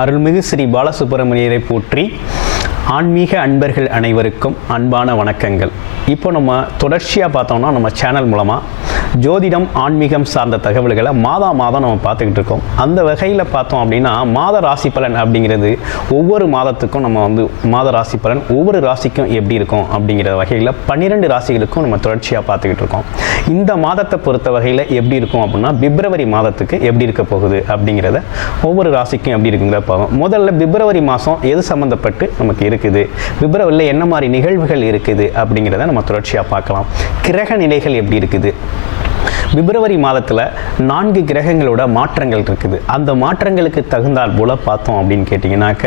அருள்மிகு ஸ்ரீ பாலசுப்பிரமணியரை போற்றி ஆன்மீக அன்பர்கள் அனைவருக்கும் அன்பான வணக்கங்கள். இப்போ நம்ம தொடர்ச்சியாக பார்த்தோம்னா நம்ம சேனல் மூலமாக ஜோதிடம் ஆன்மீகம் சார்ந்த தகவல்களை மாதா மாதம் நம்ம பார்த்துக்கிட்டு இருக்கோம். அந்த வகையில் பார்த்தோம் அப்படின்னா மாத ராசி பலன் அப்படிங்கிறது ஒவ்வொரு மாதத்துக்கும் நம்ம வந்து மாத ராசி பலன் ஒவ்வொரு ராசிக்கும் எப்படி இருக்கும் அப்படிங்கிற வகையில் பன்னிரெண்டு ராசிகளுக்கும் நம்ம தொடர்ச்சியாக பார்த்துக்கிட்டு இருக்கோம். இந்த மாதத்தை பொறுத்த வகையில் எப்படி இருக்கும் அப்படின்னா பிப்ரவரி மாதத்துக்கு எப்படி இருக்க போகுது அப்படிங்கிறத ஒவ்வொரு ராசிக்கும் எப்படி இருக்குங்கிற பார்ப்போம். முதல்ல பிப்ரவரி மாதம் எது சம்மந்தப்பட்டு நமக்கு இருக்குது? பிப்ரவரியில் என்ன மாதிரி நிகழ்வுகள் இருக்குது அப்படிங்கிறத நம்ம தொடர்ச்சியாக பார்க்கலாம். கிரக நிலைகள் எப்படி இருக்குது? பிப்ரவரி மாதத்தில் நான்கு கிரகங்களோட மாற்றங்கள் இருக்குது. அந்த மாற்றங்களுக்கு தகுந்தால் போல பார்த்தோம் அப்படின்னு கேட்டிங்கனாக்க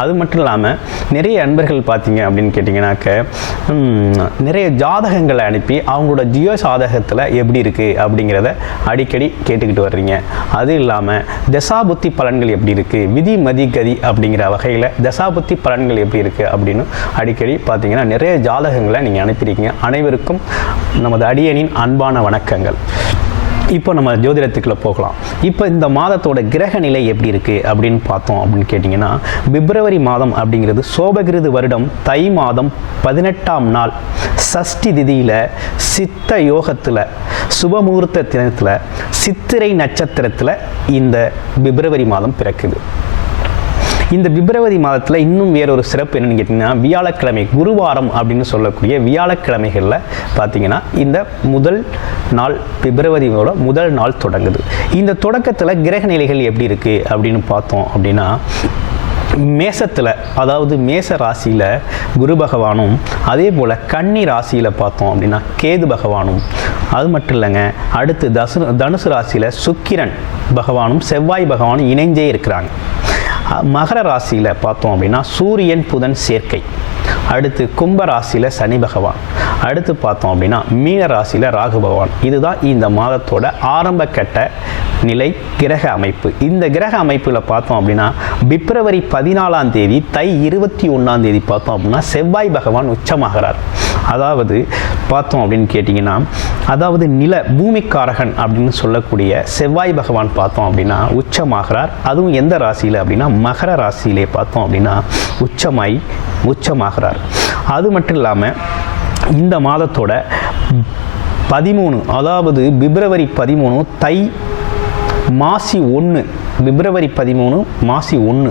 அது மட்டும் இல்லாமல் நிறைய அன்பர்கள் பார்த்தீங்க அப்படின்னு கேட்டிங்கனாக்க நிறைய ஜாதகங்களை அனுப்பி அவங்களோட ஜியோ சாதகத்தில் எப்படி இருக்குது அப்படிங்கிறத அடிக்கடி கேட்டுக்கிட்டு வர்றீங்க. அது இல்லாமல் தசாபுத்தி பலன்கள் எப்படி இருக்குது விதி மதி கதி அப்படிங்கிற வகையில் தசாபுத்தி பலன்கள் எப்படி இருக்குது அப்படின்னு அடிக்கடி பார்த்தீங்கன்னா நிறைய ஜாதகங்களை நீங்கள் அனுப்பியிருக்கீங்க. அனைவருக்கும் நமது அடியனின் அன்பான வணக்கங்கள். இப்போ நம்ம ஜோதிடத்துக்குள்ள போகலாம். இப்போ இந்த மாதத்தோட கிரக நிலை எப்படி இருக்குது அப்படின்னு பார்த்தோம் அப்படின்னு கேட்டிங்கன்னா பிப்ரவரி மாதம் அப்படிங்கிறது சோபகிருது வருடம் தை மாதம் பதினெட்டாம் நாள். சஷ்டி திதியில் சித்த யோகத்தில் சுபமுகூர்த்த தினத்தில் சித்திரை நட்சத்திரத்தில் இந்த பிப்ரவரி மாதம் பிறக்குது. இந்த பிப்ரவரி மாதத்தில் இன்னும் வேறொரு சிறப்பு என்னென்னு கேட்டிங்கன்னா வியாழக்கிழமை குருவாரம் அப்படின்னு சொல்லக்கூடிய வியாழக்கிழமைகளில் பார்த்தீங்கன்னா இந்த முதல் நாள் பிப்ரவரியோட முதல் நாள் தொடங்குது. இந்த தொடக்கத்தில் கிரக நிலைகள் எப்படி இருக்குது அப்படின்னு பார்த்தோம் அப்படின்னா மேசத்தில் அதாவது மேச ராசியில் குரு பகவானும் அதே போல் கன்னி ராசியில் பார்த்தோம் அப்படின்னா கேது பகவானும். அது மட்டும் இல்லைங்க அடுத்து தசு தனுசு ராசியில் சுக்கிரன் பகவானும் செவ்வாய் பகவானும் இணைஞ்சே இருக்கிறாங்க. மகர ராசியில் பார்த்தோம் அப்படின்னா சூரியன் புதன் சேர்க்கை. அடுத்து கும்ப ராசியில் சனி பகவான். அடுத்து பார்த்தோம் அப்படின்னா மீன ராசியில் ராகு பகவான். இதுதான் இந்த மாதத்தோட ஆரம்ப கட்ட நிலை கிரக அமைப்பு. இந்த கிரக அமைப்பில் பார்த்தோம் அப்படின்னா பிப்ரவரி பதினாலாம் தேதி தை இருபத்தி ஒன்றாம் தேதி பார்த்தோம் அப்படின்னா செவ்வாய் பகவான் உச்சமாகிறார். அதாவது பார்த்தோம் அப்படின்னு கேட்டிங்கன்னா அதாவது நில பூமிக்காரகன் அப்படின்னு சொல்லக்கூடிய செவ்வாய் பகவான் பார்த்தோம் அப்படின்னா உச்சமாகிறார். அதுவும் எந்த ராசியில் அப்படின்னா மகர ராசியிலே பார்த்தோம் அப்படின்னா உச்சமாய் உச்சமாகிறார். அது மட்டும் இல்லாமல் இந்த மாதத்தோட பதிமூணு அதாவது பிப்ரவரி பதிமூணு தை மாசி ஒன்று பிப்ரவரி பதிமூணு மாசி ஒன்று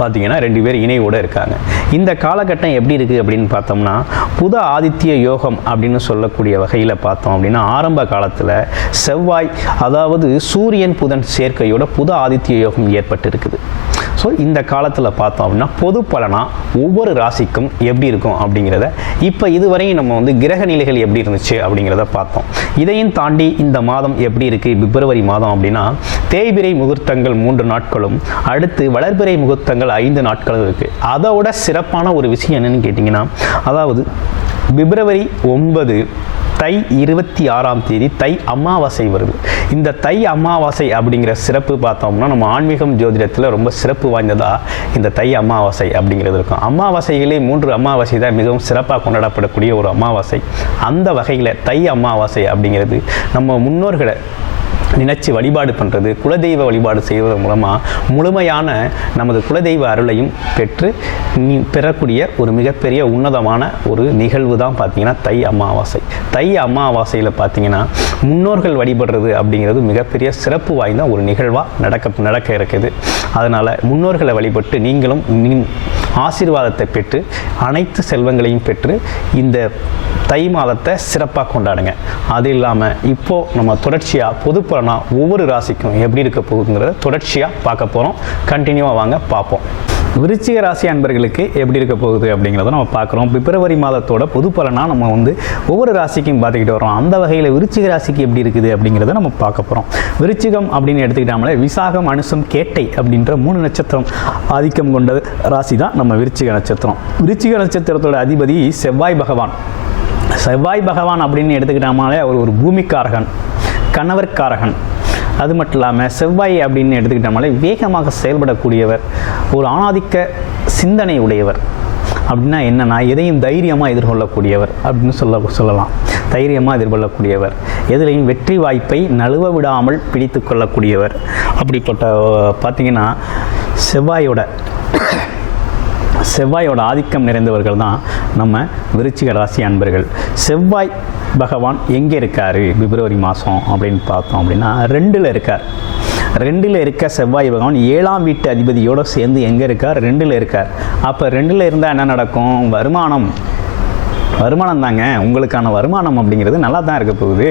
பார்த்தீங்கன்னா ரெண்டு பேர் இணையோடு இருக்காங்க. இந்த காலகட்டம் எப்படி இருக்குது அப்படின்னு பார்த்தோம்னா புத ஆதித்ய யோகம் அப்படின்னு சொல்லக்கூடிய வகையில் பார்த்தோம் அப்படின்னா ஆரம்ப காலத்தில் செவ்வாய் அதாவது சூரியன் புதன் சேர்க்கையோட புத ஆதித்ய யோகம் ஏற்பட்டு இருக்குது ஸோ இந்த காலத்தில் பார்த்தோம் அப்படின்னா பொது பலனாக ஒவ்வொரு ராசிக்கும் எப்படி இருக்கும் அப்படிங்கிறத இப்போ இதுவரையும் நம்ம வந்து கிரக நிலைகள் எப்படி இருந்துச்சு அப்படிங்கிறத பார்த்தோம். இதையும் தாண்டி இந்த மாதம் எப்படி இருக்குது பிப்ரவரி மாதம் அப்படின்னா தேய்பிரை முகூர்த்தங்கள் மூன்று நாட்களும் அடுத்து வளர்பிறை முகூர்த்தங்கள் ஐந்து நாட்களும் இருக்குது அதோட சிறப்பான ஒரு விஷயம் என்னென்னு கேட்டிங்கன்னா அதாவது பிப்ரவரி ஒன்பது தை இருபத்தி ஆறாம் தேதி தை அமாவாசை வருது. இந்த தை அமாவாசை அப்படிங்கிற சிறப்பு பார்த்தோம்னா நம்ம ஆன்மீகம் ஜோதிடத்தில் ரொம்ப சிறப்பு வாய்ந்ததாக இந்த தை அமாவாசை அப்படிங்கிறது இருக்கும். அமாவாசைகளே மூன்று அமாவாசை தான் மிகவும் சிறப்பாக கொண்டாடப்படக்கூடிய ஒரு அமாவாசை. அந்த வகையில் தை அமாவாசை அப்படிங்கிறது நம்ம முன்னோர்களை நினைச்சு வழிபாடு பண்ணுறது குலதெய்வ வழிபாடு செய்வதன் மூலமாக முழுமையான நமது குலதெய்வ அருளையும் பெற்று பெறக்கூடிய ஒரு மிகப்பெரிய உன்னதமான ஒரு நிகழ்வு தான் பார்த்தீங்கன்னா தை அமாவாசை. தை அமாவாசையில் பார்த்தீங்கன்னா முன்னோர்கள் வழிபடுறது அப்படிங்கிறது மிகப்பெரிய சிறப்பு வாய்ந்த ஒரு நிகழ்வாக நடக்க நடக்க இருக்குது. அதனால் முன்னோர்களை வழிபட்டு நீங்களும் ஆசீர்வாதத்தை பெற்று அனைத்து செல்வங்களையும் பெற்று இந்த தை மாதத்தை சிறப்பாக கொண்டாடுங்க. அது இல்லாமல் இப்போது நம்ம தொடர்ச்சியாக பொதுப்புற பலனாக ஒவ்வொரு ராசிக்கும் எப்படி இருக்க போகுதுங்கிறத தொடர்ச்சியாக பார்க்க போகிறோம் கண்டினியூவாக வாங்க பார்ப்போம். விருச்சிக ராசி அன்பர்களுக்கு எப்படி இருக்க போகுது அப்படிங்கிறத நம்ம பார்க்குறோம். பிப்ரவரி மாதத்தோட பொது பலனாக நம்ம வந்து ஒவ்வொரு ராசிக்கும் பார்த்துக்கிட்டு வரோம் அந்த வகையில் விருச்சிக ராசிக்கு எப்படி இருக்குது அப்படிங்கிறத நம்ம பார்க்க போகிறோம் விருச்சிகம் அப்படின்னு எடுத்துக்கிட்டாமலே விசாகம் அனுசம் கேட்டை அப்படின்ற மூணு நட்சத்திரம் ஆதிக்கம் கொண்ட ராசி தான் நம்ம விருச்சிக நட்சத்திரம். விருச்சிக நட்சத்திரத்தோட அதிபதி செவ்வாய் பகவான். செவ்வாய் பகவான் அப்படின்னு எடுத்துக்கிட்டாமலே அவர் ஒரு பூமிக்காரகன். கணவர்காரகன். அது மட்டும் இல்லாமல் செவ்வாய் அப்படின்னு எடுத்துக்கிட்டோம்னாலே வேகமாக செயல்படக்கூடியவர் ஒரு ஆணாதிக்க சிந்தனை உடையவர். அப்படின்னா என்னென்னா எதையும் தைரியமாக எதிர்கொள்ளக்கூடியவர் அப்படின்னு சொல்ல சொல்லலாம். தைரியமாக எதிர்கொள்ளக்கூடியவர். எதிலையும் வெற்றி வாய்ப்பை நழுவ விடாமல் பிடித்து கொள்ளக்கூடியவர். அப்படிப்பட்ட பார்த்திங்கன்னா செவ்வாயோட செவ்வாயோட ஆதிக்கம் நிறைந்தவர்கள் தான் நம்ம விருச்சிக ராசி அன்பர்கள். செவ்வாய் பகவான் எங்கே இருக்கார்? பிப்ரவரி மாதம் அப்படின்னு பார்த்தோம் அப்படின்னா ரெண்டில் இருக்கார். ரெண்டில் இருக்க செவ்வாய் பகவான் ஏழாம் வீட்டு அதிபதியோடு சேர்ந்து எங்கே இருக்கார்? ரெண்டில் இருக்கார். அப்போ ரெண்டில் இருந்தால் என்ன நடக்கும்? வருமானம். வருமானம் தாங்க. உங்களுக்கான வருமானம் அப்படிங்கிறது நல்லா தான் இருக்க போகுது.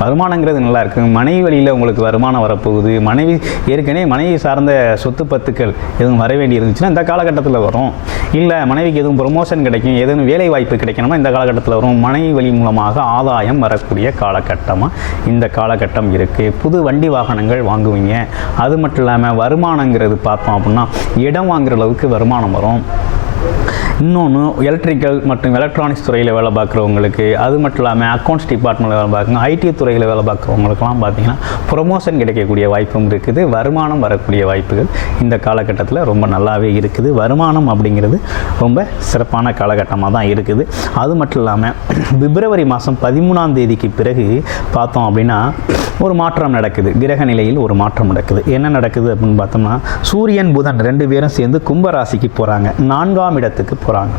வருமானங்கிறது நல்லா இருக்கு. மனைவி வழியில் உங்களுக்கு வருமானம் வரப்போகுது. மனைவி ஏற்கனவே மனைவி சார்ந்த சொத்து பத்துக்கள் எதுவும் வர வேண்டி இருந்துச்சுன்னா இந்த காலகட்டத்தில் வரும். இல்லை மனைவிக்கு எதுவும் ப்ரொமோஷன் கிடைக்கும் எதுவும் வேலை வாய்ப்பு கிடைக்கணுமா இந்த காலகட்டத்தில் வரும். மனைவி வழி மூலமாக ஆதாயம் வரக்கூடிய காலகட்டமாக இந்த காலகட்டம் இருக்குது புது வண்டி வாகனங்கள் வாங்குவீங்க. அது மட்டும் இல்லாமல் வருமானங்கிறது பார்த்தோம் அப்படின்னா இடம் வாங்குற அளவுக்கு வருமானம் வரும். இன்னொன்று எலக்ட்ரிக்கல் மற்றும் எலக்ட்ரானிக்ஸ் துறையில் வேலை பார்க்குறவங்களுக்கு அது மட்டும் இல்லாமல் அக்கௌண்ட்ஸ் டிபார்ட்மெண்ட்டில் வேலை பார்க்குங்க ஐடி துறையில் வேலை பார்க்குறவங்களுக்குலாம் பார்த்தீங்கன்னா ப்ரொமோஷன் கிடைக்கக்கூடிய வாய்ப்பும் இருக்குது வருமானம் வரக்கூடிய வாய்ப்புகள் இந்த காலகட்டத்தில் ரொம்ப நல்லாவே இருக்குது. வருமானம் அப்படிங்கிறது ரொம்ப சிறப்பான காலகட்டமாக தான் இருக்குது. அது மட்டும் இல்லாமல் பிப்ரவரி மாதம் பதிமூணாம் தேதிக்கு பிறகு பார்த்தோம் அப்படின்னா ஒரு மாற்றம் நடக்குது. கிரக நிலையில் ஒரு மாற்றம் நடக்குது. என்ன நடக்குது அப்படின்னு பார்த்தோம்னா சூரியன் புதன் ரெண்டு பேரும் சேர்ந்து கும்பராசிக்கு போகிறாங்க நான்காம் இடத்துக்கு போகிறாங்க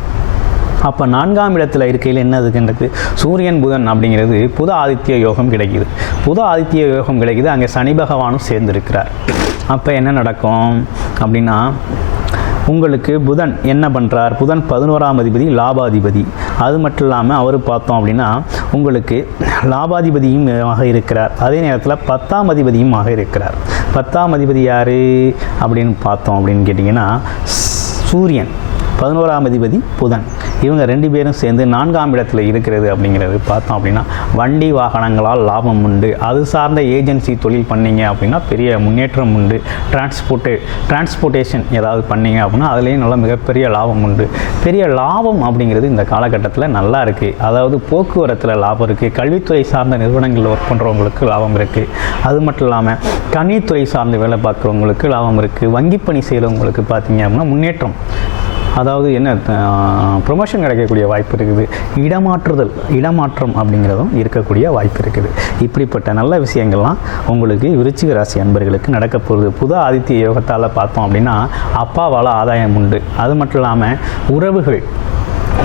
அப்போ நான்காம் இடத்துல இருக்கையில் என்ன இருக்குன்றது? சூரியன் புதன் அப்படிங்கிறது புத ஆதித்ய யோகம் கிடைக்குது. புத ஆதித்ய யோகம் கிடைக்குது அங்கே சனி பகவானும் சேர்ந்திருக்கிறார். அப்போ என்ன நடக்கும் அப்படின்னா உங்களுக்கு புதன் என்ன பண்ணுறார் புதன் பதினோராம் அதிபதி லாபாதிபதி. அது மட்டும் இல்லாமல் அவர் பார்த்தோம் அப்படின்னா உங்களுக்கு லாபாதிபதியும் ஆக இருக்கிறார். அதே நேரத்தில் பத்தாம் அதிபதியுமாக இருக்கிறார். பத்தாம் அதிபதி யார் அப்படின்னு பார்த்தோம் அப்படின்னு கேட்டிங்கன்னா சூரியன். பதினோராம் அதிபதி புதன். இவங்க ரெண்டு பேரும் சேர்ந்து நான்காம் இடத்துல இருக்கிறது அப்படிங்கிறது பார்த்தோம் அப்படின்னா வண்டி வாகனங்களால் லாபம் உண்டு. அது சார்ந்த ஏஜென்சி தொழில் பண்ணீங்க அப்படின்னா பெரிய முன்னேற்றம் உண்டு. டிரான்ஸ்போர்ட்டு டிரான்ஸ்போர்ட்டேஷன் ஏதாவது பண்ணீங்க அப்படின்னா அதுலேயும் நல்ல மிகப்பெரிய லாபம் உண்டு. பெரிய லாபம் அப்படிங்கிறது இந்த காலகட்டத்தில் நல்லா இருக்குது அதாவது போக்குவரத்தில் லாபம் இருக்குது கல்வித்துறை சார்ந்த நிறுவனங்களில் ஒர்க் பண்ணுறவங்களுக்கு லாபம் இருக்குது அது மட்டும் இல்லாமல் கணித்துறை சார்ந்து வேலை பார்க்குறவங்களுக்கு லாபம் இருக்குது வங்கி பணி செய்கிறவங்களுக்கு பார்த்தீங்க அப்படின்னா முன்னேற்றம். அதாவது என்ன ப்ரொமோஷன் கிடைக்கக்கூடிய வாய்ப்பு இருக்குது. இடமாற்றுதல் இடமாற்றம் அப்படிங்கிறதும் இருக்கக்கூடிய வாய்ப்பு இருக்குது. இப்படிப்பட்ட நல்ல விஷயங்கள்லாம் உங்களுக்கு விருச்சிக ராசி அன்பர்களுக்கு நடக்க போகுது. புது ஆதித்ய யோகத்தால் பார்த்தோம் அப்படின்னா அப்பாவால் ஆதாயம் உண்டு. அது மட்டும் இல்லாமல் உறவுகள்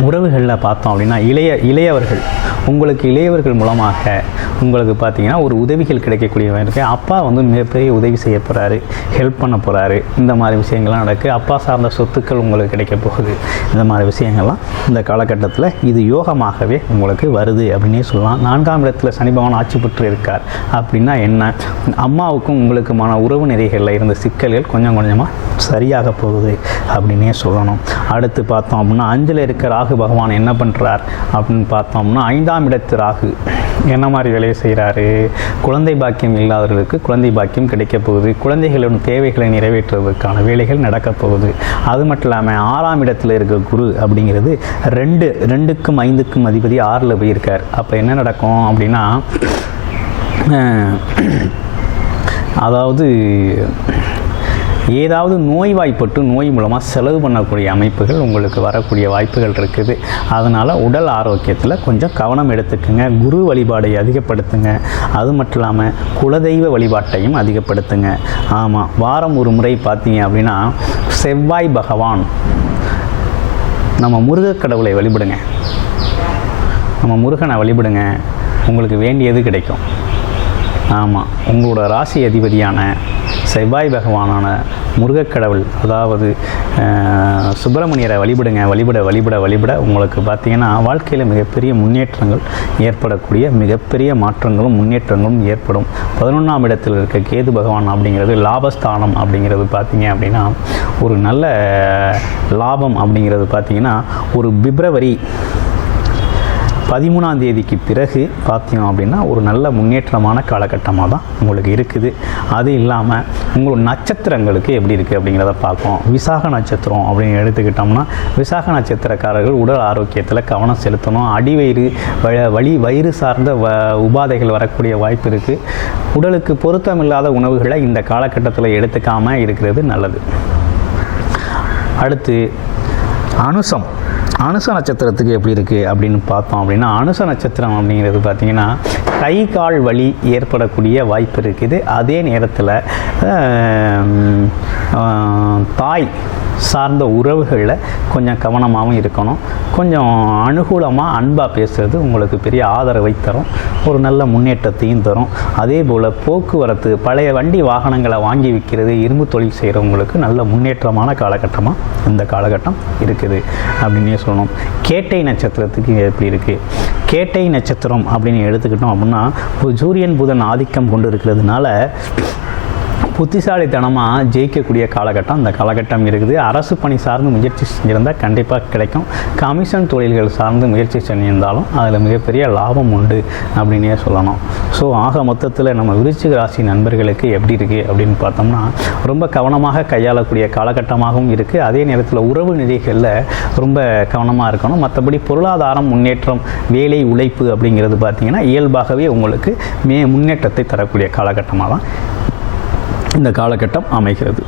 உறவுகளில் பார்த்தோம் அப்படின்னா இளைய இளையவர்கள். உங்களுக்கு இளையவர்கள் மூலமாக உங்களுக்கு பார்த்தீங்கன்னா ஒரு உதவிகள் கிடைக்கக்கூடியவன் இருக்கு. அப்பா வந்து மிகப்பெரிய உதவி செய்ய போகிறாரு ஹெல்ப் பண்ண போகிறாரு இந்த மாதிரி விஷயங்கள்லாம் நடக்குது அப்பா சார்ந்த சொத்துக்கள் உங்களுக்கு கிடைக்க போகுது. இந்த மாதிரி விஷயங்கள்லாம் இந்த காலகட்டத்தில் இது யோகமாகவே உங்களுக்கு வருது அப்படின்னே சொல்லலாம். நான்காம் இடத்துல சனி பகவான் ஆட்சி பெற்று இருக்கார் அப்படின்னா என்ன? அம்மாவுக்கும் உங்களுக்குமான உறவு நிறைகளில் இருந்த சிக்கல்கள் கொஞ்சம் கொஞ்சமாக சரியாக போகுது அப்படின்னே சொல்லணும். அடுத்து பார்த்தோம் அப்படின்னா அஞ்சில் இருக்கிற ராகு பகவான் என்ன பண்ணுறார் அப்படின்னு பார்த்தோம்னா ஐந்தாம் இடத்து ராகு என்ன மாதிரி வேலையை செய்கிறாரு குழந்தை பாக்கியம் இல்லாதவர்களுக்கு குழந்தை பாக்கியம் கிடைக்கப் போகுது. குழந்தைகளின் தேவைகளை நிறைவேற்றுவதற்கான வேலைகள் நடக்கப் போகுது. அது மட்டும் இல்லாமல் ஆறாம் இடத்துல இருக்க குரு அப்படிங்கிறது ரெண்டு ரெண்டுக்கும் ஐந்துக்கும் அதிபதி ஆறில் போயிருக்கார். அப்போ என்ன நடக்கும் அப்படின்னா அதாவது ஏதாவது நோய்வாய்ப்பட்டு நோய் மூலமாக செலவு பண்ணக்கூடிய அமைப்புகள் உங்களுக்கு வரக்கூடிய வாய்ப்புகள் இருக்குது. அதனால் உடல் ஆரோக்கியத்தில் கொஞ்சம் கவனம் எடுத்துக்குங்க. குரு வழிபாடை அதிகப்படுத்துங்க. அது மட்டும் இல்லாமல் குலதெய்வ வழிபாட்டையும் அதிகப்படுத்துங்க. ஆமாம் வாரம் ஒரு முறை பார்த்தீங்க அப்படின்னா செவ்வாய் பகவான் நம்ம முருகக் கடவுளை வழிபடுங்க. நம்ம முருகனை வழிபடுங்க. உங்களுக்கு வேண்டியது கிடைக்கும். ஆமாம் உங்களோட ராசி அதிபதியான செவ்வாய் பகவானான முருகக்கடவுள் அதாவது சுப்பிரமணியரை வழிபடுங்க வழிபட வழிபட வழிபட உங்களுக்கு பார்த்தீங்கன்னா வாழ்க்கையில் மிகப்பெரிய முன்னேற்றங்கள் ஏற்படக்கூடிய மிகப்பெரிய மாற்றங்களும் முன்னேற்றங்களும் ஏற்படும். பதினொன்றாம் இடத்தில் இருக்க கேது பகவான் அப்படிங்கிறது லாபஸ்தானம் அப்படிங்கிறது பார்த்தீங்க அப்படின்னா ஒரு நல்ல லாபம் அப்படிங்கிறது பார்த்தீங்கன்னா ஒரு பிப்ரவரி பதிமூணாம் தேதிக்கு பிறகு பார்த்தீங்க அப்படின்னா ஒரு நல்ல முன்னேற்றமான காலகட்டமாக தான் உங்களுக்கு இருக்குது. அது இல்லாமல் உங்களோட நட்சத்திரங்களுக்கு எப்படி இருக்குது அப்படிங்கிறத பார்ப்போம். விசாக நட்சத்திரம் அப்படின்னு எடுத்துக்கிட்டோம்னா விசாக நட்சத்திரக்காரர்கள் உடல் ஆரோக்கியத்தில் கவனம் செலுத்தணும். அடிவயிறு வ- வயிறு சார்ந்த வ உபாதைகள் வரக்கூடிய வாய்ப்பு இருக்குது உடலுக்கு பொருத்தமில்லாத உணவுகளை இந்த காலகட்டத்தில் எடுத்துக்காமல் இருக்கிறது நல்லது. அடுத்து அனுசம். அனுச நட்சத்திரத்துக்கு எப்படி இருக்குது அப்படின்னு பார்த்தோம் அப்படின்னா அனுச நட்சத்திரம் அப்படிங்கிறது பார்த்திங்கன்னா கை கால் வலி ஏற்படக்கூடிய வாய்ப்பு இருக்குது. அதே நேரத்தில் தாய் சார்ந்த உறவுகளில் கொஞ்சம் கவனமாகவும் இருக்கணும். கொஞ்சம் அனுகூலமாக அன்பாக பேசுறது உங்களுக்கு பெரிய ஆதரவை தரும். ஒரு நல்ல முன்னேற்றத்தையும் தரும். அதே போல் போக்குவரத்து பழைய வண்டி வாகனங்களை வாங்கி விற்கிறது இரும்பு தொழில் செய்கிறவங்களுக்கு நல்ல முன்னேற்றமான காலகட்டமாக இந்த காலகட்டம் இருக்குது அப்படின்னே சொல்லணும். கேட்டை நட்சத்திரத்துக்கு எப்படி இருக்குது கேட்டை நட்சத்திரம் அப்படின்னு எடுத்துக்கிட்டோம் அப்படின்னா ஒரு சூரியன் புதன் ஆதிக்கம் கொண்டு இருக்கிறதுனால புத்திசாலித்தனமாக ஜெயிக்கக்கூடிய காலகட்டம் அந்த காலகட்டம் இருக்குது. அரசு பணி சார்ந்து முயற்சி செஞ்சிருந்தால் கண்டிப்பாக கிடைக்கும். கமிஷன் தொழில்கள் சார்ந்து முயற்சி செஞ்சிருந்தாலும் அதில் மிகப்பெரிய லாபம் உண்டு அப்படின்னே சொல்லணும். ஸோ ஆக மொத்தத்தில் நம்ம விருச்சிக ராசி நண்பர்களுக்கு எப்படி இருக்குது அப்படின்னு பார்த்தோம்னா ரொம்ப கவனமாக கையாளக்கூடிய காலகட்டமாகவும் இருக்குது அதே நேரத்தில் உறவு நிலைகளில் ரொம்ப கவனமாக இருக்கணும். மற்றபடி பொருளாதாரம் முன்னேற்றம் வேலை உழைப்பு அப்படிங்கிறது பார்த்திங்கன்னா இயல்பாகவே உங்களுக்கு மே முன்னேற்றத்தை தரக்கூடிய காலகட்டமாக தான் இந்த காலகட்டம் அமைகிறது.